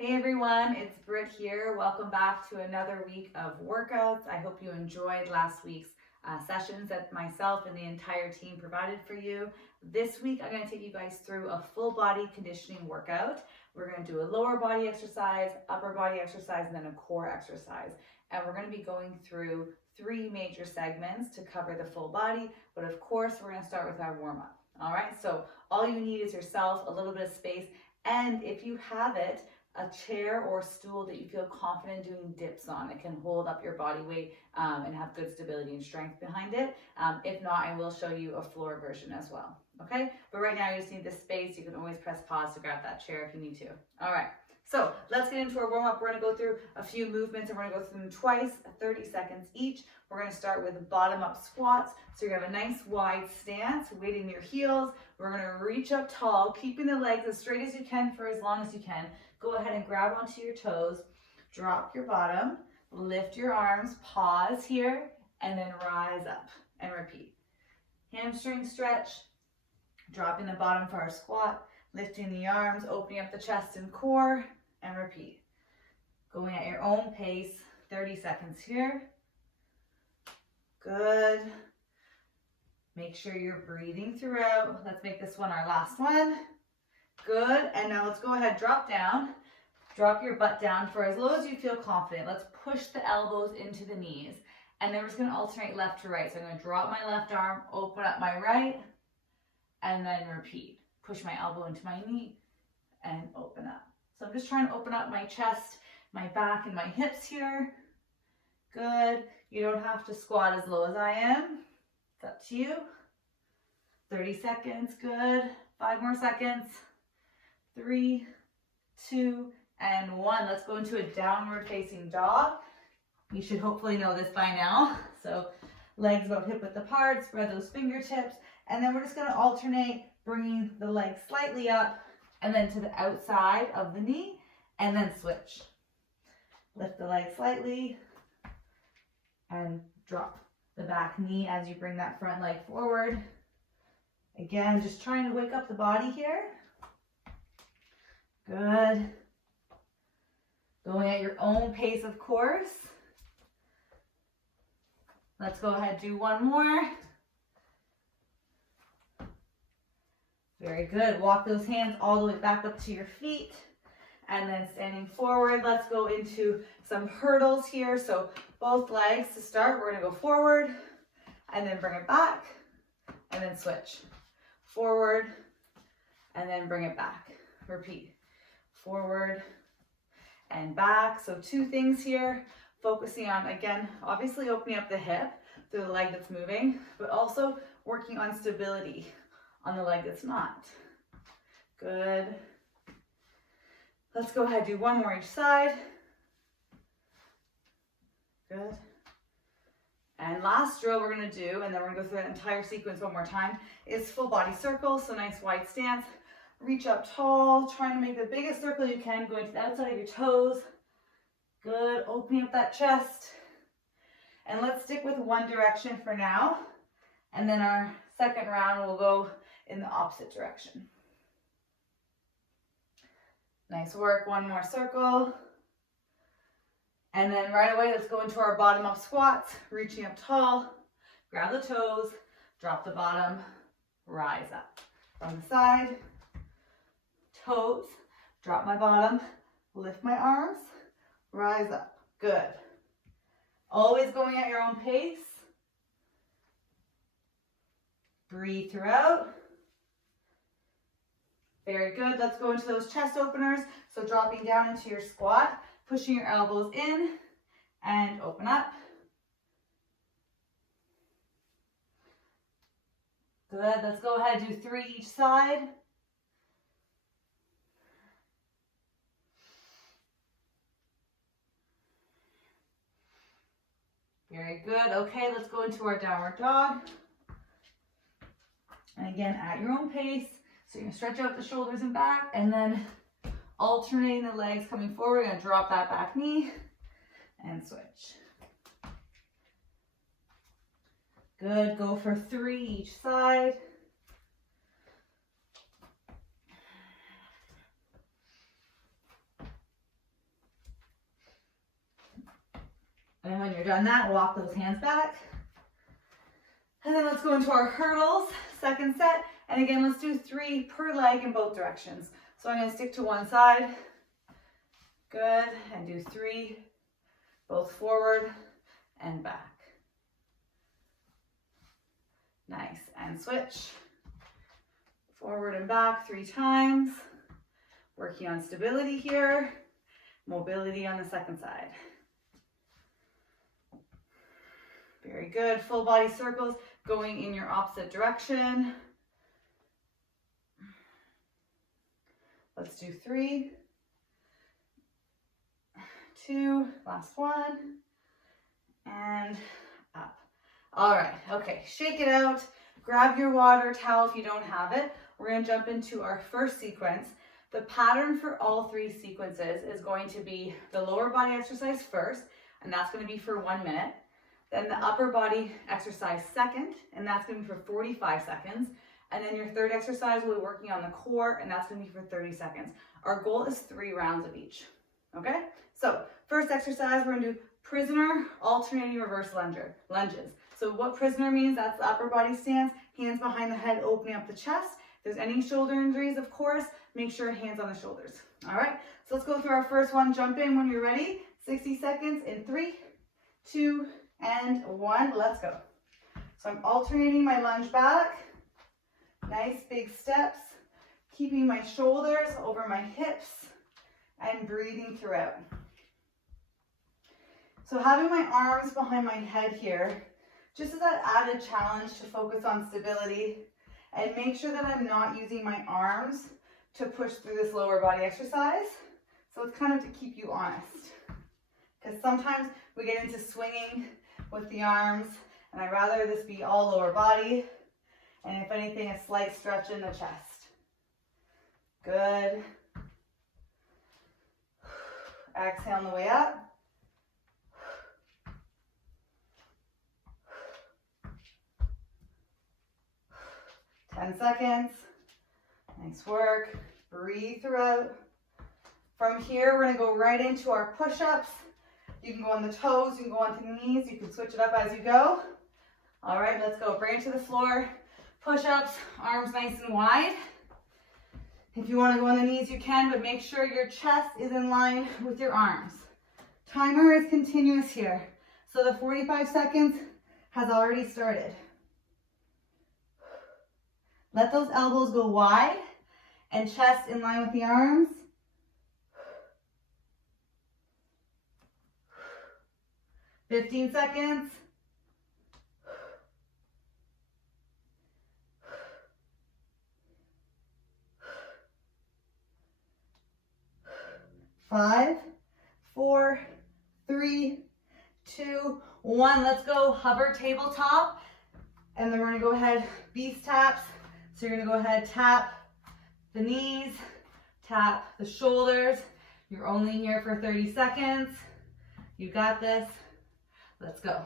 Hey everyone, it's Britt here. Welcome back to another week of workouts. I hope you enjoyed last week's sessions that myself and the entire team provided for you. This week I'm going to take you guys through a full body conditioning workout. We're going to do a lower body exercise, upper body exercise, and then a core exercise. And we're going to be going through 3 major segments to cover the full body, but of course we're going to start with our warm-up. All right, so all you need is yourself, a little bit of space, and if you have it, a chair or stool that you feel confident doing dips on. It can hold up your body weight and have good stability and strength behind it. If not, I will show you a floor version as well. Okay, but right now you just need this space. You can always press pause to grab that chair if you need to. All right, so let's get into our warm-up. We're going to go through a few movements and we're going to go through them twice, 30 seconds each. We're going to start with bottom-up squats. So you're going to have a nice wide stance, weight in your heels. We're going to reach up tall, keeping the legs as straight as you can for as long as you can. Go ahead and grab onto your toes, drop your bottom, lift your arms, pause here, and then rise up and repeat. Hamstring stretch, dropping the bottom for our squat, lifting the arms, opening up the chest and core, and repeat. Going at your own pace, 30 seconds here. Good. Make sure you're breathing throughout. Let's make this one our last one. Good, and now let's go ahead, drop down. Drop your butt down for as low as you feel confident. Let's push the elbows into the knees. And then we're just gonna alternate left to right. So I'm gonna drop my left arm, open up my right, and then repeat. Push my elbow into my knee and open up. So I'm just trying to open up my chest, my back, and my hips here. Good, you don't have to squat as low as I am. It's up to you. 30 seconds, good. 5 more seconds. 3, 2, and 1. Let's go into a downward facing dog. You should hopefully know this by now. So legs about hip width apart, spread those fingertips, and then we're just going to alternate bringing the legs slightly up and then to the outside of the knee, and then switch. Lift the leg slightly and drop the back knee as you bring that front leg forward. Again, just trying to wake up the body here. Good. Going at your own pace, of course. Let's go ahead and do one more. Very good. Walk those hands all the way back up to your feet. And then standing forward, let's go into some hurdles here. So both legs to start, we're going to go forward and then bring it back and then switch. Forward and then bring it back. Repeat. Forward and back. So 2 things here, focusing on, again, obviously opening up the hip through the leg that's moving, but also working on stability on the leg that's not. Good. Let's go ahead and do one more each side. Good. And last drill we're going to do, and then we're going to go through that entire sequence one more time, is full body circle. So nice wide stance. Reach up tall, trying to make the biggest circle you can, going to the outside of your toes. Good, opening up that chest. And let's stick with one direction for now. And then our second round will go in the opposite direction. Nice work, one more circle. And then right away, let's go into our bottom up squats, reaching up tall, grab the toes, drop the bottom, rise up. From the side. Toes, drop my bottom, lift my arms, rise up. Good. Always going at your own pace. Breathe throughout. Very good. Let's go into those chest openers. So dropping down into your squat, pushing your elbows in and open up. Good. Let's go ahead and do 3 each side. Very good. Okay, let's go into our downward dog. And again, at your own pace. So you're going to stretch out the shoulders and back, and then alternating the legs coming forward. You're going to drop that back knee and switch. Good. Go for 3 each side. And when you're done that, walk those hands back. And then let's go into our hurdles, second set. And again, let's do 3 per leg in both directions. So I'm going to stick to one side. Good. And do 3, both forward and back. Nice. And switch. Forward and back 3 times. Working on stability here. Mobility on the second side. Very good. Full body circles going in your opposite direction. Let's do 3, 2, last one, and up. All right, okay, shake it out. Grab your water towel if you don't have it. We're gonna jump into our first sequence. The pattern for all 3 sequences is going to be the lower body exercise first, and that's gonna be for 1 minute. Then the upper body exercise second, and that's gonna be for 45 seconds. And then your third exercise will be working on the core, and that's gonna be for 30 seconds. Our goal is 3 rounds of each, okay? So first exercise, we're gonna do prisoner alternating reverse lunges. So what prisoner means, that's the upper body stance, hands behind the head, opening up the chest. If there's any shoulder injuries, of course, make sure hands on the shoulders. All right, so let's go through our first one. Jump in when you're ready. 60 seconds in 3, 2, and 1. Let's go. So I'm alternating my lunge back. Nice big steps, keeping my shoulders over my hips and breathing throughout. So having my arms behind my head here, just as that added challenge to focus on stability and make sure that I'm not using my arms to push through this lower body exercise. So it's kind of to keep you honest, because sometimes we get into swinging with the arms, and I'd rather this be all lower body. And if anything, a slight stretch in the chest. Good. Exhale on the way up. Ten seconds. Nice work. Breathe throughout. From here, we're gonna go right into our push-ups. You can go on the toes, you can go onto the knees, you can switch it up as you go. All right, let's go. Bring it to the floor. Push-ups, arms nice and wide. If you want to go on the knees, you can, but make sure your chest is in line with your arms. Timer is continuous here. So the 45 seconds has already started. Let those elbows go wide and chest in line with the arms. $15 seconds. 5, 4, 3, 2, 1. Let's go. Hover tabletop. And then we're going to go ahead, beast taps. So you're going to go ahead, tap the knees, tap the shoulders. You're only here for 30 seconds. You got this. Let's go.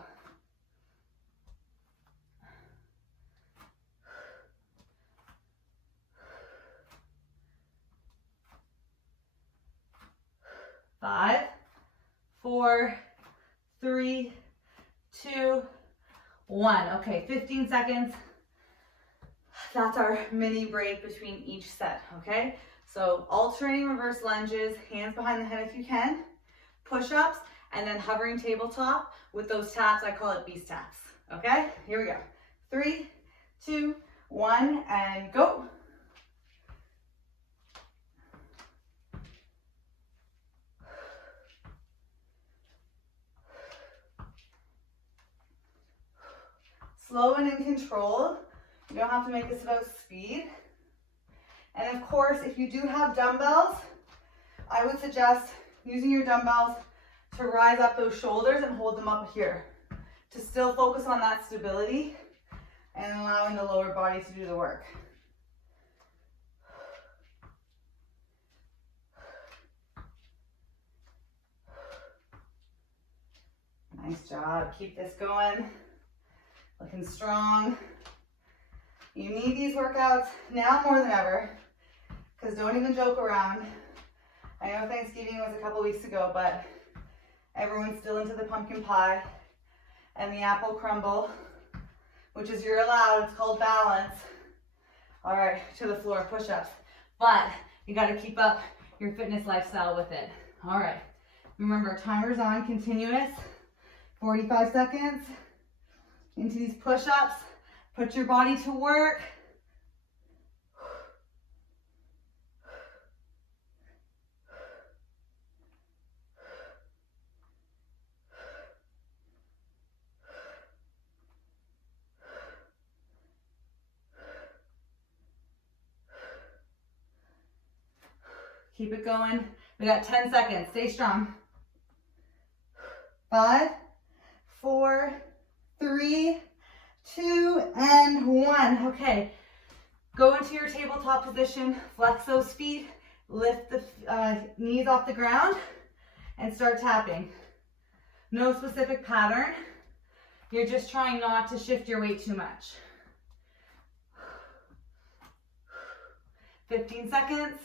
Five, 4, 3, 2, 1. Okay, 15 seconds. That's our mini break between each set, okay? So alternating reverse lunges, hands behind the head if you can, push-ups, and then hovering tabletop with those taps. I call it beast taps, okay? Here we go. 3, 2, 1, and go. Slow and in control. You don't have to make this about speed. And of course, if you do have dumbbells, I would suggest using your dumbbells to rise up those shoulders and hold them up here to still focus on that stability and allowing the lower body to do the work. Nice job. Keep this going. Looking strong. You need these workouts now more than ever, because don't even joke around. I know Thanksgiving was a couple weeks ago, but Everyone's still into the pumpkin pie and the apple crumble, which is you're allowed. It's called balance. All right, to the floor, push-ups. But you got to keep up your fitness lifestyle with it. All right. Remember, timer's on, continuous. 45 seconds into these push-ups. Put your body to work. Keep it going. We got 10 seconds. Stay strong. 5, 4, 3, 2, and 1. Okay. Go into your tabletop position. Flex those feet. Lift the knees off the ground and start tapping. No specific pattern. You're just trying not to shift your weight too much. 15 seconds.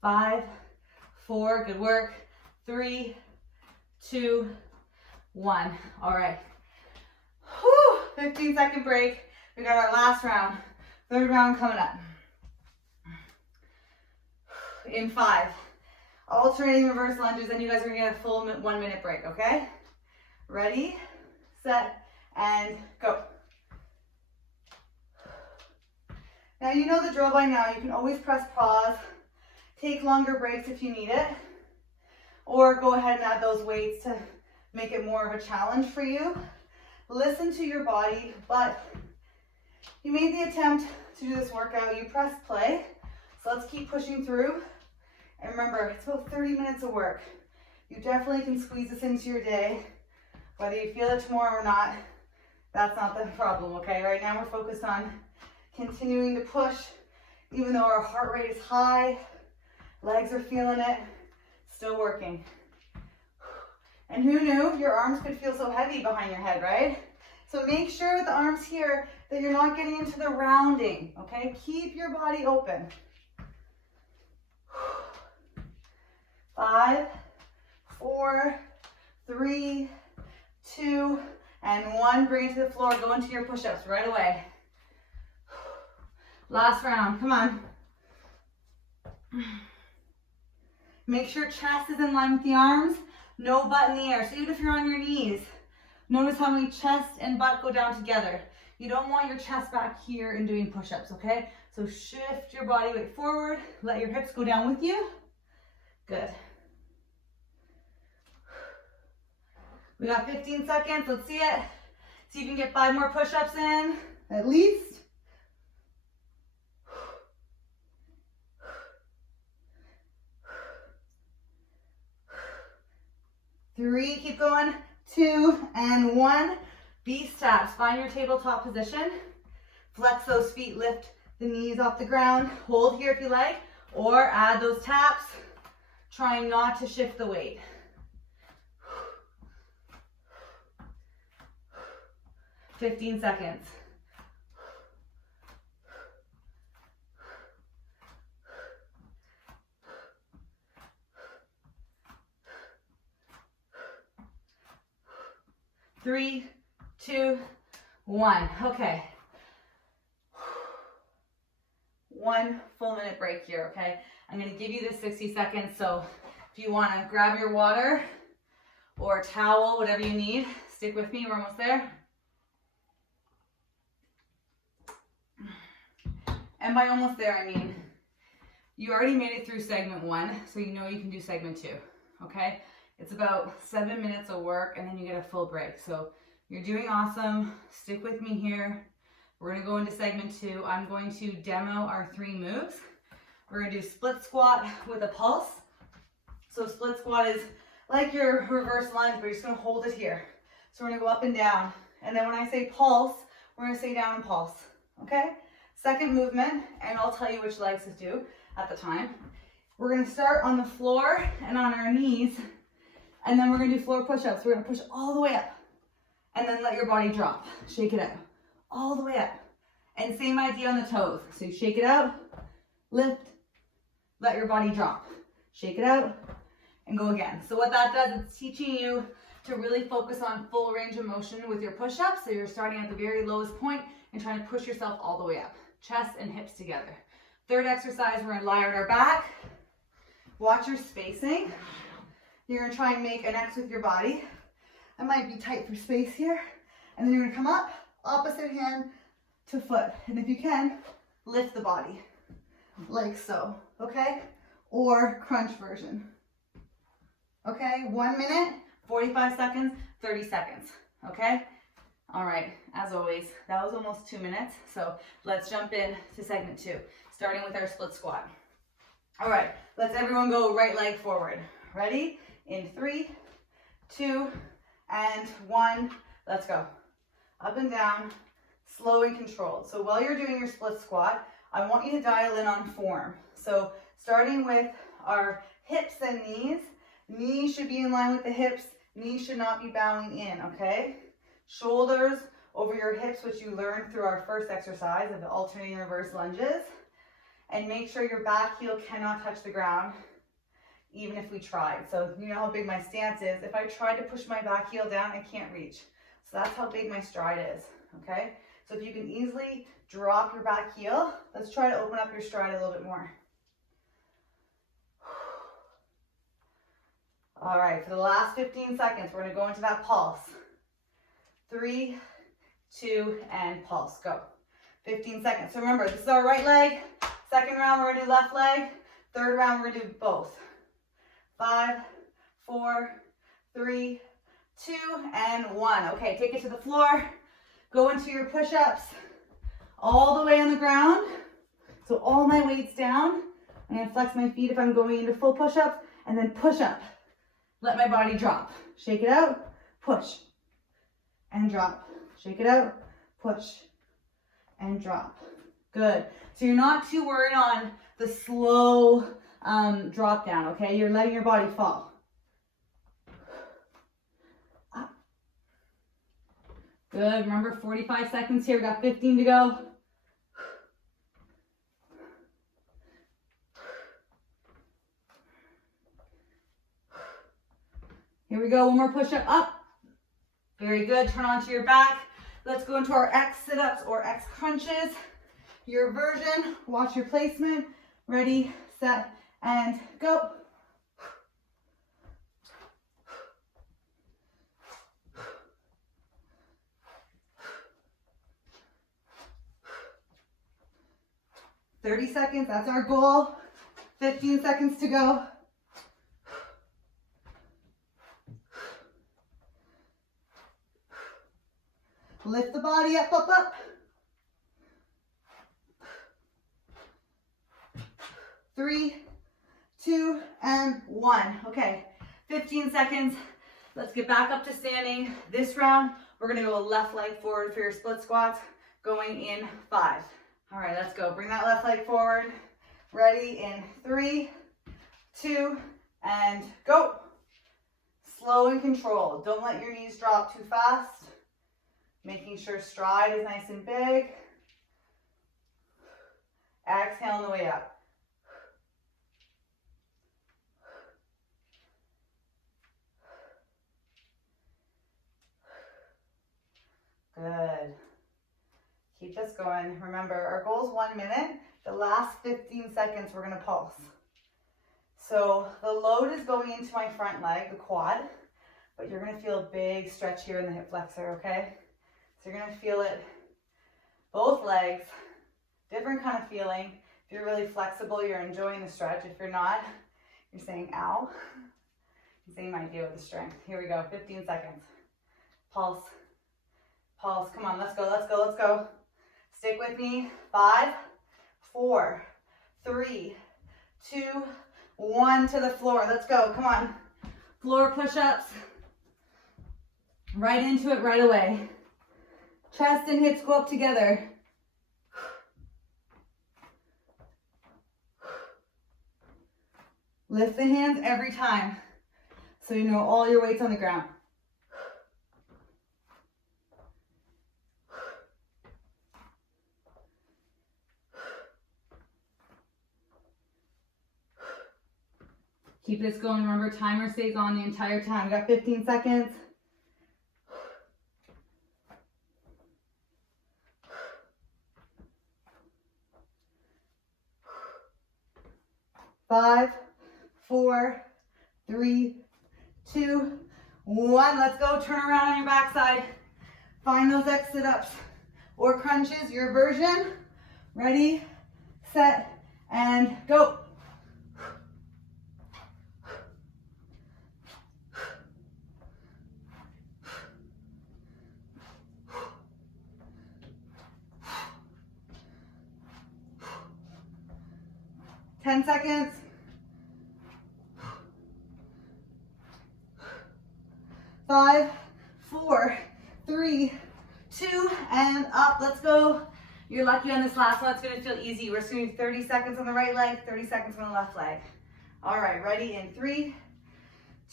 5, 4, good work. 3, 2, 1. All right. Whew, 15-second break. We got our last round. Third round coming up. In 5. Alternating reverse lunges, and you guys are gonna get a full 1 minute break, okay? Ready, set, and go. Now you know the drill by now. You can always press pause. Take longer breaks if you need it, or go ahead and add those weights to make it more of a challenge for you. Listen to your body, but you made the attempt to do this workout. You pressed play, so let's keep pushing through. And remember, it's about 30 minutes of work. You definitely can squeeze this into your day. Whether you feel it tomorrow or not, that's not the problem, okay? Right now we're focused on continuing to push, even though our heart rate is high. Legs are feeling it, still working. And who knew your arms could feel so heavy behind your head, right? So make sure with the arms here that you're not getting into the rounding, okay? Keep your body open. 5, 4, 3, 2, and 1. Bring it to the floor. Go into your push-ups right away. Last round. Come on. Make sure chest is in line with the arms. No butt in the air. So even if you're on your knees, notice how many chest and butt go down together. You don't want your chest back here in doing push-ups, okay? So shift your body weight forward. Let your hips go down with you. Good. We got 15 seconds. Let's see it. See if you can get 5 more push-ups in, at least. 3, keep going. 2, and 1. Beast taps. Find your tabletop position. Flex those feet. Lift the knees off the ground. Hold here if you like, or add those taps. Trying not to shift the weight. 15 seconds. 3, 2, 1. Okay. 1 full minute break here, okay? I'm gonna give you the 60 seconds, so if you wanna grab your water or a towel, whatever you need, stick with me, we're almost there. And by almost there, I mean, you already made it through segment 1, so you know you can do segment 2, okay? It's about 7 minutes of work, and then you get a full break. So you're doing awesome. Stick with me here. We're gonna go into segment 2. I'm going to demo our 3 moves. We're gonna do split squat with a pulse. So split squat is like your reverse lunge, but you're just gonna hold it here. So we're gonna go up and down. And then when I say pulse, we're gonna say down and pulse, okay? Second movement, and I'll tell you which legs to do at the time. We're gonna start on the floor and on our knees, and then we're gonna do floor push-ups. We're gonna push all the way up, and then let your body drop. Shake it out, all the way up. And same idea on the toes. So you shake it out, lift, let your body drop. Shake it out, and go again. So what that does, it's teaching you to really focus on full range of motion with your push-ups. So you're starting at the very lowest point and trying to push yourself all the way up. Chest and hips together. Third exercise, we're gonna lie on our back. Watch your spacing. You're gonna try and make an X with your body. I might be tight for space here. And then you're gonna come up, opposite hand to foot. And if you can, lift the body, like so, okay? Or crunch version. Okay, 1 minute, 45 seconds, 30 seconds, okay? All right, as always, that was almost 2 minutes. So let's jump in to segment 2, starting with our split squat. All right, let's everyone go right leg forward. Ready? In 3, 2, and 1, let's go. Up and down, slow and controlled. So while you're doing your split squat, I want you to dial in on form. So starting with our hips and knees, knees should be in line with the hips, knees should not be bowing in, okay? Shoulders over your hips, which you learned through our first exercise of the alternating reverse lunges. And make sure your back heel cannot touch the ground, even if we tried. So you know how big my stance is. If I tried to push my back heel down, I can't reach. So that's how big my stride is, okay? So if you can easily drop your back heel, let's try to open up your stride a little bit more. All right, for the last 15 seconds, we're gonna go into that pulse. 3, 2, and pulse, go. 15 seconds. So remember, this is our right leg. Second round, we're gonna do left leg. Third round, we're gonna do both. 5, 4, 3, 2, and 1. Okay, take it to the floor. Go into your push-ups all the way on the ground. So all my weight's down. I'm gonna flex my feet if I'm going into full push-ups, and then push up. Let my body drop. Shake it out, push, and drop. Shake it out, push, and drop. Good. So you're not too worried on the slow drop down, okay? You're letting your body fall. Up. Good. Remember, 45 seconds here. We got 15 to go. Here we go. One more push up. Up. Very good. Turn onto your back. Let's go into our X sit-ups or X crunches. Your version. Watch your placement. Ready, set, and go. "30 seconds, that's our goal. 15 seconds to go. Lift the body up, up, up. 3, 2, and 1. Okay, 15 seconds. Let's get back up to standing. This round, we're gonna go left leg forward for your split squats, going in 5. All right, let's go. Bring that left leg forward. Ready in 3, 2, and go. Slow and controlled. Don't let your knees drop too fast. Making sure stride is nice and big. Exhale on the way up. Good. Keep this going. Remember, our goal is 1 minute. The last 15 seconds, we're gonna pulse. So the load is going into my front leg, the quad, but you're gonna feel a big stretch here in the hip flexor, okay? So you're gonna feel it, both legs, different kind of feeling. If you're really flexible, you're enjoying the stretch. If you're not, you're saying, ow. Same idea with the strength. Here we go, 15 seconds. Pulse, pulse, come on, let's go, let's go, let's go. Stick with me, 5, 4, 3, 2, 1 to the floor. Let's go, come on. Floor push-ups, right into it right away. Chest and hips go up together. Lift the hands every time, so you know all your weight's on the ground. Keep this going. Remember, timer stays on the entire time. We got 15 seconds. 5, 4, 3, 2, 1. Let's go. Turn around on your backside. Find those X sit-ups or crunches, your version. Ready, set, and go. Ten seconds. 5, 4, 3, 2, and up. Let's go. You're lucky on this last one. It's going to feel easy. We're just going to do 30 seconds on the right leg, 30 seconds on the left leg. All right, ready in 3,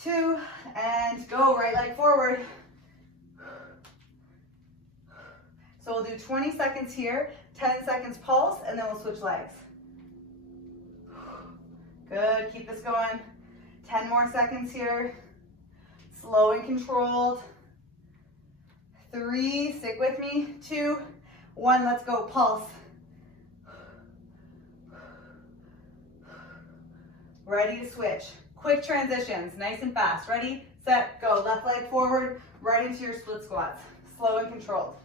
2, and go. Right leg forward. So we'll do 20 seconds here, 10 seconds pulse, and then we'll switch legs. Good, keep this going. 10 more seconds here. Slow and controlled. 3, stick with me. 2, 1, let's go, pulse. Ready to switch. Quick transitions, nice and fast. Ready, set, go. Left leg forward, right into your split squats. Slow and controlled.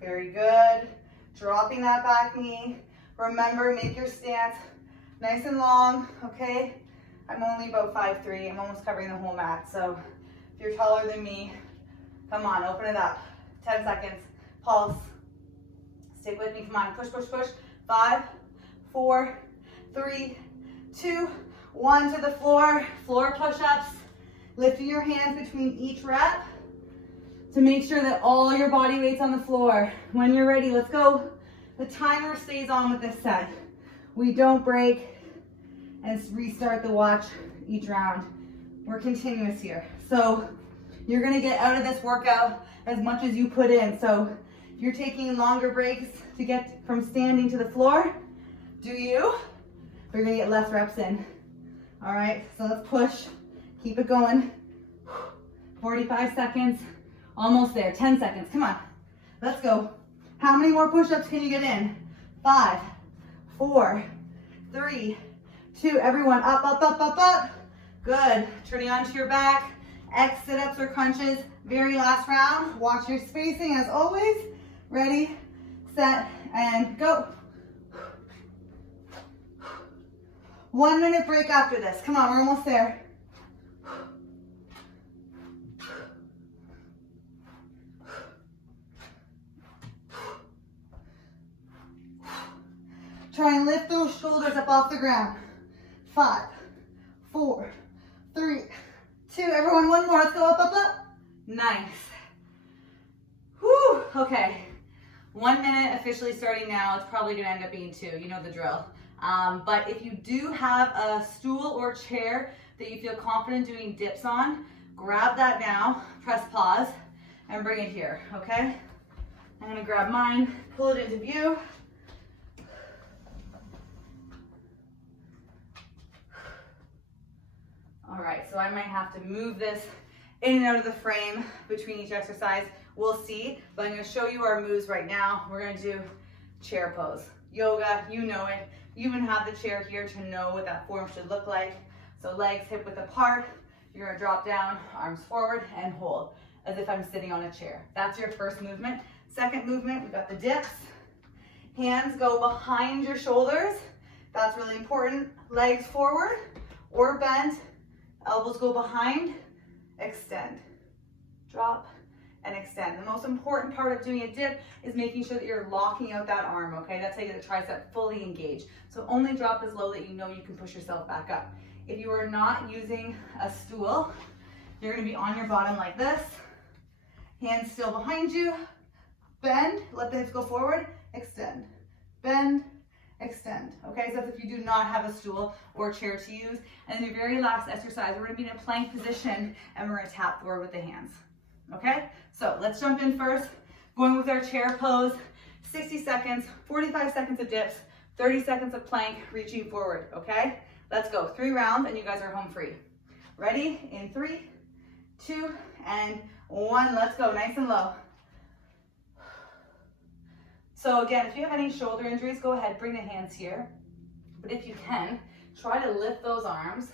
Very good. Dropping that back knee. Remember, make your stance nice and long, okay? I'm only about 5'3". I'm almost covering the whole mat. So if you're taller than me, come on, open it up. 10 seconds, pulse. Stick with me, come on, push, push, push. 5, 4, 3, 2, 1 to the floor. Floor push-ups. Lifting your hands between each rep to make sure that all your body weight's on the floor. When you're ready, let's go. The timer stays on with this set. We don't break and restart the watch each round. We're continuous here. So you're gonna get out of this workout as much as you put in. So if you're taking longer breaks to get from standing to the floor, do you? We're gonna get less reps in. All right, so let's push. Keep it going. 45 seconds. Almost there. 10 seconds. Come on. Let's go. How many more push-ups can you get in? 5, 4, 3, 2. Everyone up, up, up, up, up. Good. Turning onto your back. X sit-ups or crunches. Very last round. Watch your spacing as always. Ready, set, and go. 1 minute break after this. Come on, we're almost there. Try and lift those shoulders up off the ground. 5, 4, 3, 2. Everyone, one more. Let's go up, up, up. Nice. Whew. Okay. 1 minute officially starting now. It's probably going to end up being 2. You know the drill. But if you do have a stool or chair that you feel confident doing dips on, grab that now. Press pause and bring it here. Okay? I'm going to grab mine, pull it into view. All right, so I might have to move this in and out of the frame between each exercise. We'll see, but I'm gonna show you our moves right now. We're gonna do chair pose. Yoga, you know it. You even have the chair here to know what that form should look like. So legs hip width apart. You're gonna drop down, arms forward, and hold as if I'm sitting on a chair. That's your first movement. Second movement, we've got the dips. Hands go behind your shoulders. That's really important. Legs forward or bent. Elbows go behind, extend, drop, and extend. The most important part of doing a dip is making sure that you're locking out that arm, okay? That's how you get the tricep fully engaged. So only drop as low that you know you can push yourself back up. If you are not using a stool, you're gonna be on your bottom like this, hands still behind you, bend, let the hips go forward, extend, bend, extend. Okay, so if you do not have a stool or chair to use, and then your very last exercise, we're gonna be in a plank position and we're gonna tap forward with the hands. Okay, so let's jump in first, going with our chair pose, 60 seconds, 45 seconds of dips, 30 seconds of plank, reaching forward, okay? Let's go. 3 rounds and you guys are home free. Ready? In 3, 2, and 1. Let's go. Nice and low. So again, if you have any shoulder injuries, go ahead, bring the hands here. But if you can, try to lift those arms,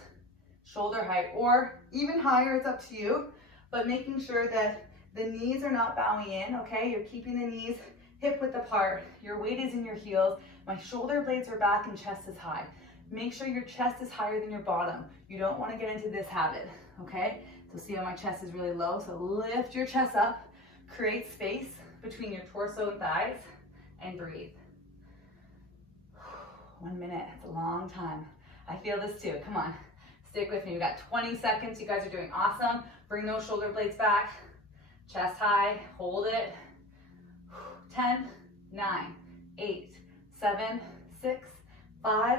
shoulder height, or even higher, it's up to you. But making sure that the knees are not bowing in, okay? You're keeping the knees hip width apart. Your weight is in your heels. My shoulder blades are back and chest is high. Make sure your chest is higher than your bottom. You don't want to get into this habit, okay? So see how my chest is really low? So lift your chest up, create space between your torso and thighs, and breathe. 1 minute, it's a long time. I feel this too, come on. Stick with me, we got 20 seconds. You guys are doing awesome. Bring those shoulder blades back, chest high, hold it. 10, 9, 8, 7, 6, 5,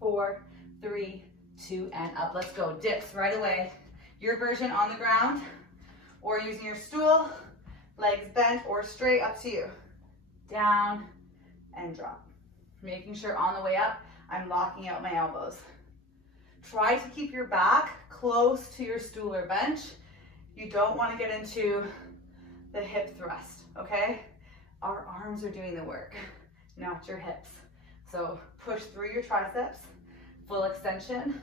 4, 3, 2, and up. Let's go. Dips right away. Your version on the ground or using your stool, legs bent or straight, up to you. Down and drop. Making sure on the way up, I'm locking out my elbows. Try to keep your back close to your stool or bench. You don't want to get into the hip thrust, okay? Our arms are doing the work, not your hips. So push through your triceps, full extension.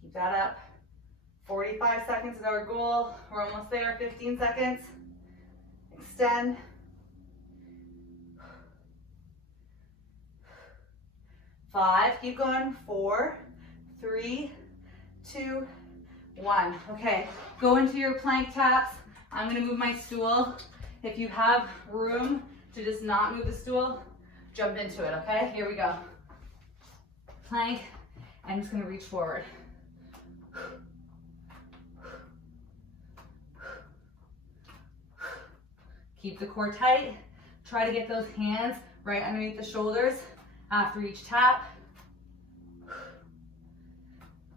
Keep that up. 45 seconds is our goal. We're almost there, 15 seconds. Extend. 5, keep going. 4, 3, 2, 1. Okay, go into your plank taps. I'm gonna move my stool. If you have room to just not move the stool, jump into it, okay? Here we go. Plank, I'm just gonna reach forward. Keep the core tight. Try to get those hands right underneath the shoulders after each tap.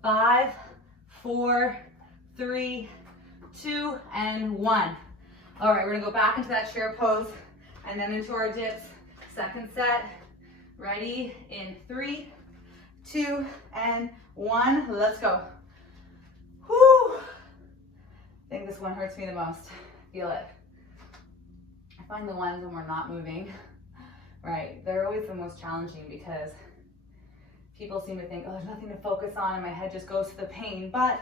5, 4, 3, 2, and 1. All right, we're gonna go back into that chair pose and then into our dips. Second set. Ready? In 3, 2, and 1. Let's go. Whew. I think this one hurts me the most. Feel it. I find the ones when we're not moving, right, they're always the most challenging because people seem to think, oh, there's nothing to focus on and my head just goes to the pain. But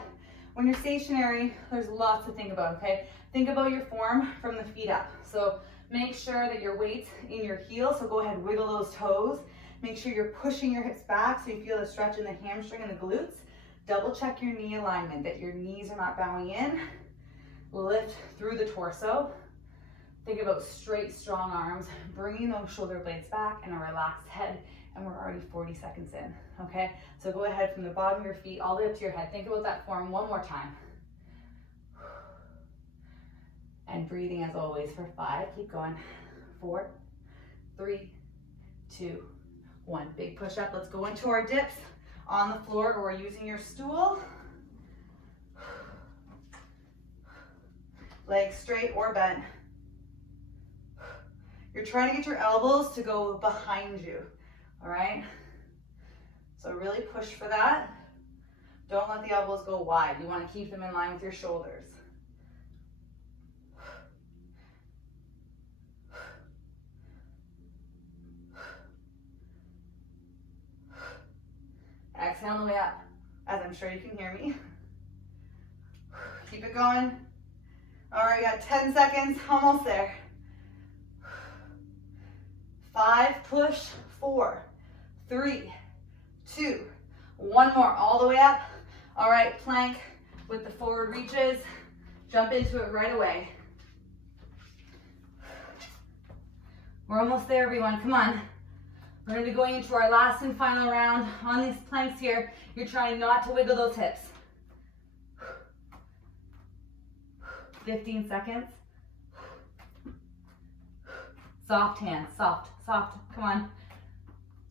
when you're stationary, there's lots to think about, okay? Think about your form from the feet up. So make sure that your weight's in your heels, so go ahead, wiggle those toes. Make sure you're pushing your hips back so you feel the stretch in the hamstring and the glutes. Double check your knee alignment, that your knees are not bowing in. Lift through the torso. Think about straight, strong arms, bringing those shoulder blades back and a relaxed head, and we're already 40 seconds in, okay? So go ahead from the bottom of your feet all the way up to your head. Think about that form one more time. And breathing as always for 5, keep going. 4, 3, 2, 1. Big push up, let's go into our dips on the floor or using your stool. Legs straight or bent. You're trying to get your elbows to go behind you, all right? So really push for that. Don't let the elbows go wide. You want to keep them in line with your shoulders. Exhale on the way up, as I'm sure you can hear me. Keep it going. All right, we got 10 seconds, almost there. 5, push, 4, 3, 2, 1 more, all the way up. All right, plank with the forward reaches. Jump into it right away. We're almost there, everyone, come on. We're gonna be going into our last and final round. On these planks here, you're trying not to wiggle those hips. 15 seconds. Soft hands, soft, soft, come on.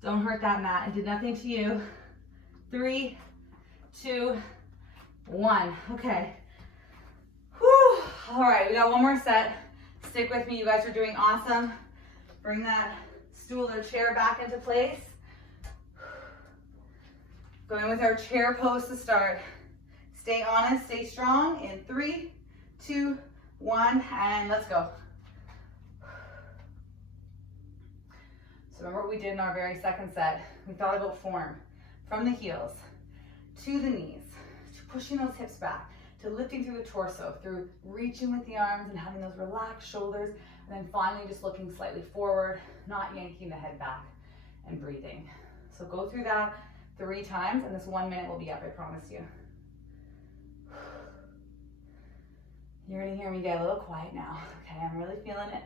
Don't hurt that mat, it did nothing to you. 3, 2, 1, okay. Whew. All right, we got one more set. Stick with me, you guys are doing awesome. Bring that stool or chair back into place. Going with our chair pose to start. Stay honest, stay strong in 3, 2, 1, and let's go. So remember what we did in our very second set. We thought about form. From the heels to the knees, to pushing those hips back, to lifting through the torso, through reaching with the arms and having those relaxed shoulders, and then finally just looking slightly forward, not yanking the head back, and breathing. So go through that 3 times, and this 1 minute will be up, I promise you. You're gonna hear me get a little quiet now. Okay, I'm really feeling it.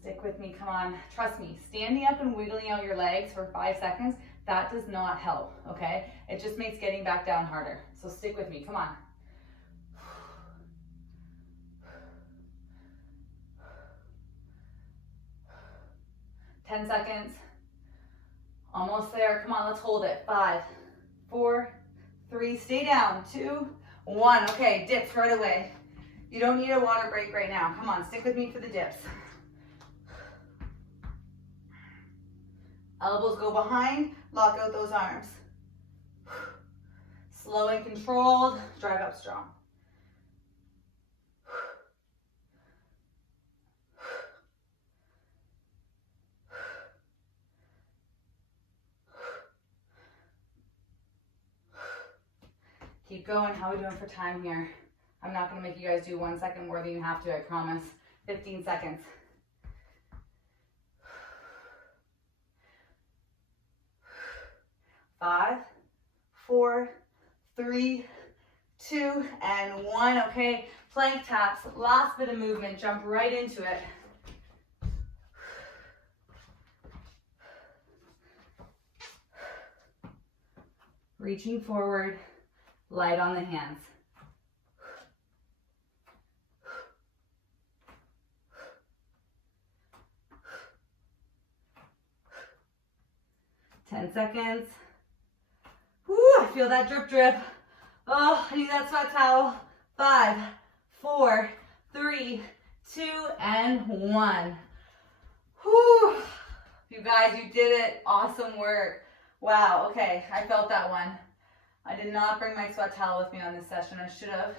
Stick with me, come on. Trust me, standing up and wiggling out your legs for 5 seconds, that does not help, okay? It just makes getting back down harder. So stick with me, come on. 10 seconds. Almost there, come on, let's hold it. 5, 4, 3, stay down. 2, 1, okay, dips right away. You don't need a water break right now. Come on, stick with me for the dips. Elbows go behind, lock out those arms. Slow and controlled, drive up strong. Keep going. How are we doing for time here? I'm not going to make you guys do 1 second more than you have to, I promise. 15 seconds. 5, 4, 3, 2, and 1. Okay, plank taps, last bit of movement, jump right into it. Reaching forward, light on the hands. Ten seconds. Woo, I feel that drip drip. Oh, I need that sweat towel. 5, 4, 3, 2, and 1. Whew. You guys, you did it. Awesome work. Wow, okay, I felt that one. I did not bring my sweat towel with me on this session. I should have.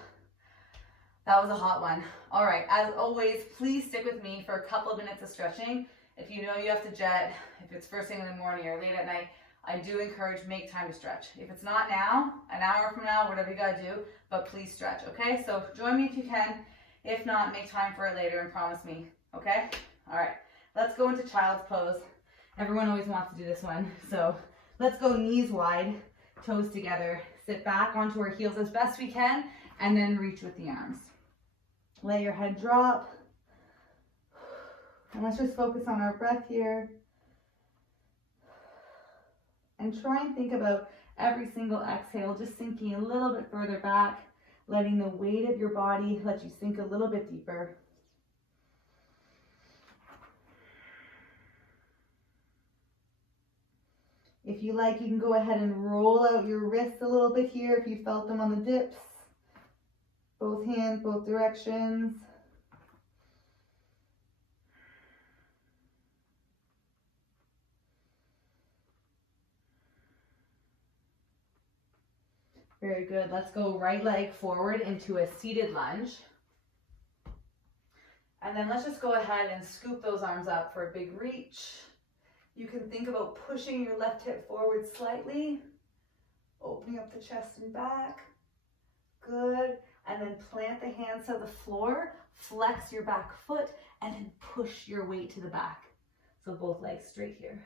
That was a hot one. All right, as always, please stick with me for a couple of minutes of stretching. If you know you have to jet, if it's first thing in the morning or late at night, I do encourage make time to stretch. If it's not now, an hour from now, whatever you gotta do, but please stretch, okay? So join me if you can. If not, make time for it later and promise me, okay? All right, let's go into child's pose. Everyone always wants to do this one. So let's go knees wide, toes together. Sit back onto our heels as best we can, and then reach with the arms. Let your head drop. And let's just focus on our breath here. And try and think about every single exhale, just sinking a little bit further back, letting the weight of your body let you sink a little bit deeper. If you like, you can go ahead and roll out your wrists a little bit here if you felt them on the dips. Both hands, both directions. Very good. Let's go right leg forward into a seated lunge. And then let's just go ahead and scoop those arms up for a big reach. You can think about pushing your left hip forward slightly, opening up the chest and back. Good. And then plant the hands to the floor, flex your back foot, and then push your weight to the back. So both legs straight here.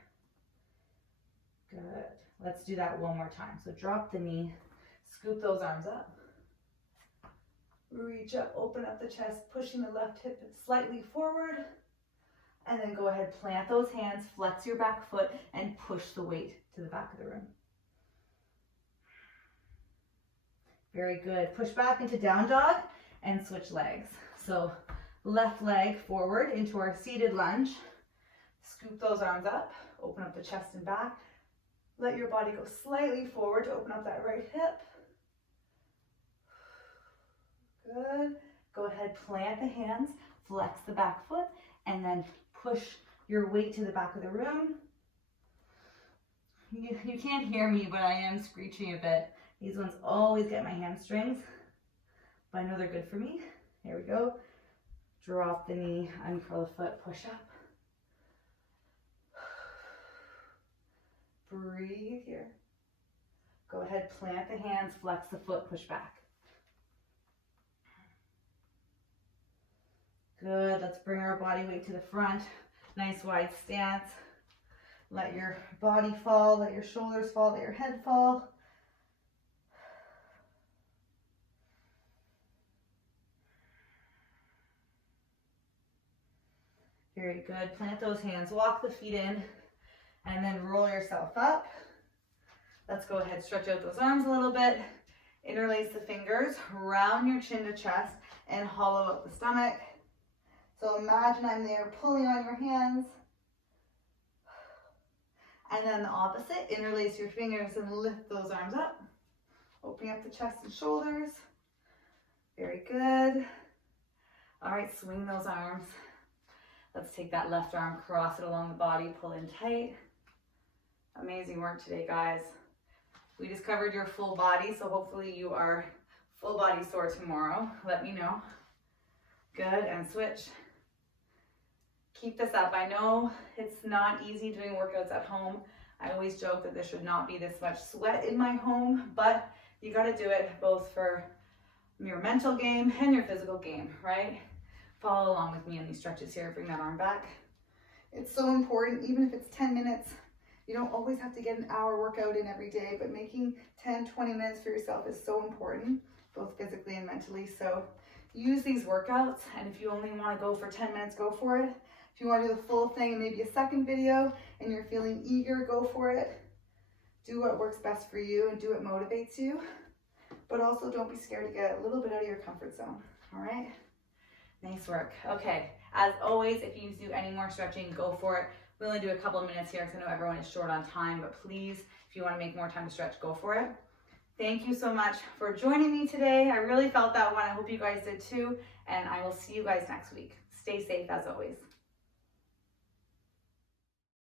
Good. Let's do that one more time. So drop the knee, scoop those arms up. Reach up, open up the chest, pushing the left hip slightly forward. And then go ahead, plant those hands, flex your back foot, and push the weight to the back of the room. Very good. Push back into down dog and switch legs. So left leg forward into our seated lunge. Scoop those arms up, open up the chest and back. Let your body go slightly forward to open up that right hip. Good. Go ahead, plant the hands, flex the back foot, and then push your weight to the back of the room. You can't hear me, but I am screeching a bit. These ones always get my hamstrings, but I know they're good for me. Here we go. Drop the knee, uncurl the foot, push up. Breathe here. Go ahead, plant the hands, flex the foot, push back. Good, let's bring our body weight to the front. Nice wide stance. Let your body fall, let your shoulders fall, let your head fall. Very good. Plant those hands, walk the feet in, and then roll yourself up. Let's go ahead, stretch out those arms a little bit. Interlace the fingers, round your chin to chest, and hollow out the stomach. So imagine I'm there pulling on your hands. And then the opposite, interlace your fingers and lift those arms up. Opening up the chest and shoulders. Very good. All right, swing those arms. Let's take that left arm, cross it along the body, pull in tight. Amazing work today, guys. We just covered your full body, so hopefully you are full body sore tomorrow. Let me know. Good, and switch. Keep this up. I know it's not easy doing workouts at home. I always joke that there should not be this much sweat in my home, but you got to do it both for your mental game and your physical game, right? Follow along with me on these stretches here. Bring that arm back. It's so important, even if it's 10 minutes. You don't always have to get an hour workout in every day, but making 10, 20 minutes for yourself is so important, both physically and mentally. So use these workouts, and if you only want to go for 10 minutes, go for it. If you want to do the full thing and maybe a second video and you're feeling eager, go for it. Do what works best for you and do what motivates you. But also don't be scared to get a little bit out of your comfort zone, all right? Nice work. Okay, as always, if you need to do any more stretching, go for it. We only do a couple of minutes here because I know everyone is short on time, but please, if you want to make more time to stretch, go for it. Thank you so much for joining me today. I really felt that one. I hope you guys did too, and I will see you guys next week. Stay safe as always.